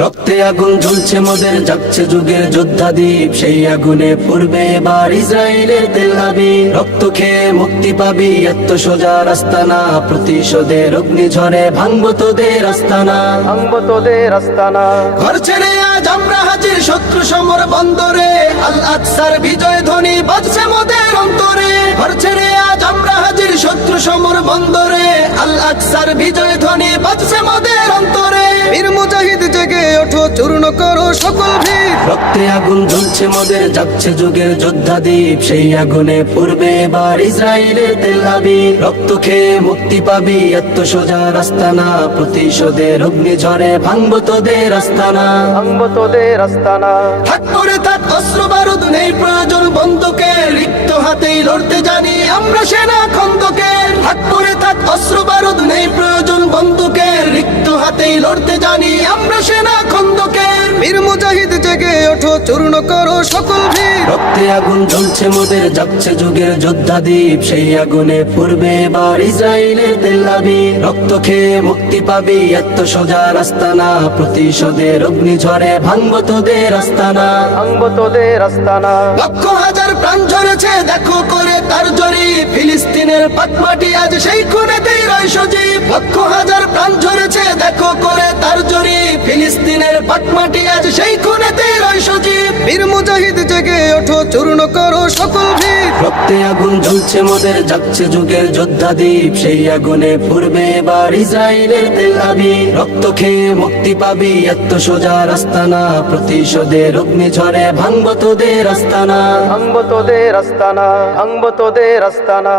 রক্তে আগুন জ্বলছে মোদের, জাগছে যুগের যোদ্ধা দ্বীপ, সেই আগুনে পূর্বে এবার ইসরায়েলের তেল আবিব। রক্ত খেয়ে মুক্তি পাবি, এত সোজা রাস্তা না, প্রতিশোধের অগ্নিঝড়ে ভাঙবো তোদের আস্তানা, ভাঙবো তোদের আস্তানা। ঘর ছেড়ে আজ আমরা হাজির শত্রু সমর বন্দরে, আল আকসার বিজয় ধ্বনি বাজছে মোদের অন্তরে। ঘর ছেড়ে আজ আমরা হাজির শত্রু সমর বন্দরে, আল আকসার বিজয় ধ্বনি বাজছে মোদের অন্তরে। বীর মুজাহিদ জেগে ওঠো, চূর্ণ করো সকল ভিড়। রক্তে আগুন জ্বলছে মোদের, জাগছে যুগের যোদ্ধা দ্বীপ, সেই আগুনে পূর্বে এবার ইসরায়েলের তেল আবিব। রক্ত খেয়ে মুক্তি পাবি, এত সোজা রাস্তা না, প্রতিশোধের অগ্নিঝড়ে ভাঙবো তোদের আস্তানা, ভাঙবো তোদের আস্তানা। থাক পড়ে থাক অস্ত্র বারুদ, নেই প্রয়োজন বন্দুকের, রিক্ত হাতেই লড়তে জানি আমরা সেনা খন্দকের। থাক পড়ে থাক অস্ত্র বারুদ, নেই প্রয়োজন বন্দুকের, রিক্ত হাতেই লড়তে জানি আমরা সেনা খন্দকের। বীর মুজাহিদ জেগে ওঠো, চূর্ণ করো সকল ভিড়। রক্তে আগুন জ্বলছে মোদের, জাগছে যুগের যোদ্ধা দ্বীপ, সেই আগুনে পূর্বে এবার ইসরায়েলের তেল আবিব। রক্ত খেয়ে মুক্তি পাবি, এত সোজা রাস্তা না, প্রতিশোধের অগ্নিঝড়ে ভাঙবো তোদের আস্তানা, ভাঙবো তোদের আস্তানা। লক্ষ হাজার প্রাণ ঝরেছে দেখো করে তার জরি, ফিলিস্তিনের পাটমাটি আজ সেই খুনেতেই রয় সজীব। লক্ষ হাজার প্রাণ ঝরেছে দেখো করে তার জরি, ফিলিস্তিনের পাটমাটি আজ সেই খুনেতেই রয় সজীব। বীর মুজাহিদ জেগে ওঠো, চূর্ণ করো সকল ভিড়। রক্তে আগুন জ্বলছে মোদের, জাগছে যুগের যোদ্ধা দ্বীপ, সেই আগুনে পূর্বে এবার ইসরায়েলের তেল আবিব। রক্ত খেয়ে মুক্তি পাবি, এত সোজা রাস্তা না, প্রতিশোধের অগ্নিঝড়ে ভাঙবো তোদের আস্তানা, ভাঙবো তোদের আস্তানা, ভাঙবো তোদের আস্তানা।